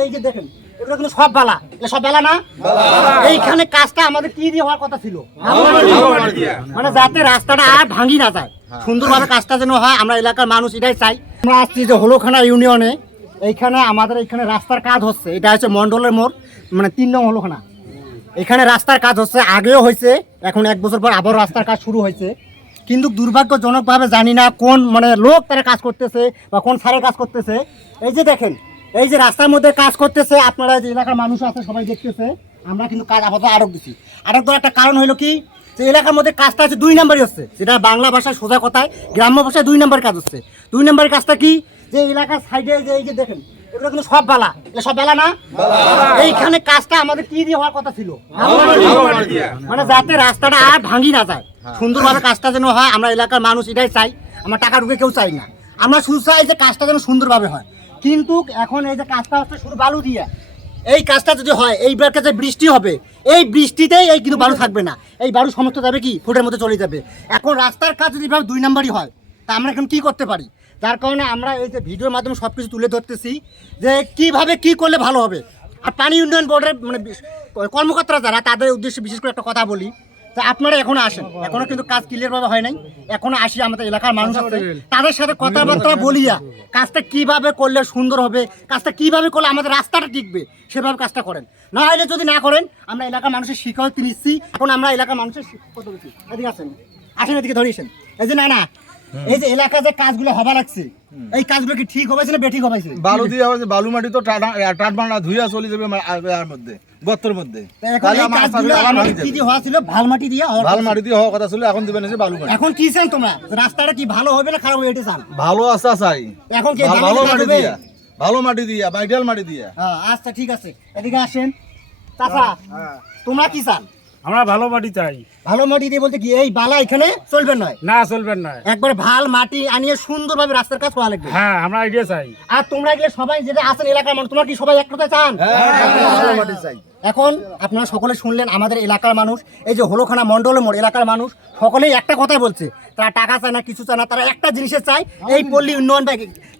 এই যে দেখেন এগুলো কিন্তু সব বালা, সব বালা না। এইখানে কাজটা আমাদের কি দিয়ে হওয়ার কথা ছিল, মানে যাতে রাস্তাটা আর ভাঙি না যায়, সুন্দরভাবে কাজটা যেন হয়। আমরা এলাকার মানুষ এটাই চাই। আমরা আসছি যে হলখানা ইউনিয়নে, এইখানে আমাদের এইখানে রাস্তার কাজ হচ্ছে। এটা হচ্ছে মন্ডলের মোড়, মানে 3 নং হলখানা। এখানে রাস্তার কাজ হচ্ছে, আগেও হয়েছে, এখন 1 বছর পর আবার রাস্তার কাজ শুরু হয়েছে। কিন্তু দুর্ভাগ্যজনকভাবে জানি না কোন মানে লোক তারা কাজ করতেছে বা কোন স্যারের কাজ করতেছে। এই যে দেখেন, এই যে রাস্তার মধ্যে কাজ করতেছে, আপনারা যে এলাকার মানুষ আছে সবাই দেখতেছে। আমরা কিন্তু কাজ আপাতত আটক দিচ্ছি। আটক দেওয়ার একটা কারণ হলো কি, যে এলাকার মধ্যে কাজটা হচ্ছে 2 নম্বরই হচ্ছে, যেটা বাংলা ভাষায় সোজা কথায়, গ্রাম্য ভাষায় 2 নম্বর কাজ হচ্ছে। 2 নম্বরের কাজটা কি, যে এলাকার সাইডে যে এই যে দেখেন এগুলো কিন্তু সব বালা, সব বালা না। এইখানে কাজটা আমাদের কি দিয়ে হওয়ার কথা ছিল, মানে যাতে রাস্তাটা আর ভাঙি না যায়, সুন্দরভাবে কাজটা যেন হয়। আমরা এলাকার মানুষ এটাই চাই, আমরা টাকা ঢুকে কেউ চাই না। আমরা শুধু চাই যে কাজটা যেন সুন্দরভাবে হয়। কিন্তু এখন এই যে কাজটা হচ্ছে শুধু বালু দিয়ে, এই কাজটা যদি হয়, এইবার যে বৃষ্টি হবে, এই বৃষ্টিতেই এই কিন্তু বালু থাকবে না, এই বালু সমস্ত যাবে কি ফুটের মধ্যে চলে যাবে। এখন রাস্তার কাজ যদি এভাবে 2 নম্বরই হয়, তা আমরা এখন কি করতে পারি? যার কারণে আমরা এই যে ভিডিওর মাধ্যমে সব কিছু তুলে ধরতেছি যে কিভাবে কি করলে ভালো হবে। আর পানি উন্নয়ন বোর্ডের মানে কর্মকর্তারা যারা, তাদের উদ্দেশ্যে বিশেষ করে একটা কথা বলি, যে আপনারা এখনো আসেন, এখনো কিন্তু কাজ ক্লিয়ারভাবে হয় নাই। এখনো আসি, আমাদের এলাকার মানুষ আছে, তাদের সাথে কথাবার্তা বলিয়া কাজটা কিভাবে করলে সুন্দর হবে, কাজটা কিভাবে করলে আমাদের রাস্তাটা টিকবে, সেভাবে কাজটা করেন। না হলে যদি না করেন, আমরা এলাকার মানুষের শিক্ষায়িত নিচ্ছি। এখন আমরা এলাকার মানুষের কত বেশি এদিকে আসেন, আসেন এদিকে ধরিয়েছেন। এই যে না এই যে এলাকা যে কাজগুলো হবা লাগছে, এই কাজগুলো কি ঠিক হয়েছে না বেঠিক হয়েছে? বালু দিয়ে হয়েছে, বালু মাটি তো টাট বানা ধুইয়া চলে যাবে এর মধ্যে, গর্তের মধ্যে। কি দিয়ে হওয়া ছিল? ভাল মাটি দিয়ে, ভাল মাটি দিয়ে হওয়ার কথা ছিল, এখন দিবেন এসে বালু মাটি। এখন কি চান তোমরা? রাস্তাটা কি ভালো হবে না খারাপ হবে এটা চান? ভালো আশা চাই। এখন কি ভালো মাটি দিয়া, ভালো মাটি দিয়া, বাইডাল মাটি দিয়া। আচ্ছা ঠিক আছে, এদিকে আসেন। চাচা, তোমরা কি চান? আমরা ভালো মাটি চাই। ভালো মাটি দিয়ে বলতে কি এই বালা এখানে চলবে নয়? না, চলবেন না। একবার ভাল মাটি আনিয়ে সুন্দরভাবে রাস্তার কাজ করা লাগবে। হ্যাঁ, আমরা আইডিয়া চাই। আর তোমরা গেলে সবাই যেটা আছেন এলাকার মানুষ, তোমরা কি সবাই এক কথা চান? ভালো মাটি চাই। এখন আপনারা সকলে শুনলেন, আমাদের এলাকার মানুষ, এই যে হলখানা মন্ডলের মোড় এলাকার মানুষ সকলেই একটা কথাই বলছে, তারা টাকা চায় না, কিছু চায় না, তারা একটা জিনিসের চায়, এই পল্লী উন্নয়ন বা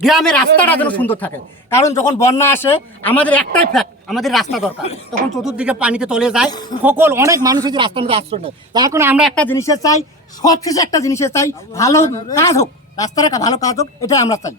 গ্রামের রাস্তাটা যেন সুন্দর থাকে। কারণ যখন বন্যা আসে, আমাদের একটাই ফ্যাক্ট, আমাদের রাস্তা দরকার। তখন চতুর্দিকে পানিতে তলে যায়, অনেক মানুষ এই যে রাস্তার মধ্যে আশ্রয় নেয়। তার কারণে আমরা একটা জিনিসের চাই, সবশেষে একটা জিনিসের চাই, ভালো কাজ হোক, রাস্তার ভালো কাজ হোক, এটাই আমরা চাই।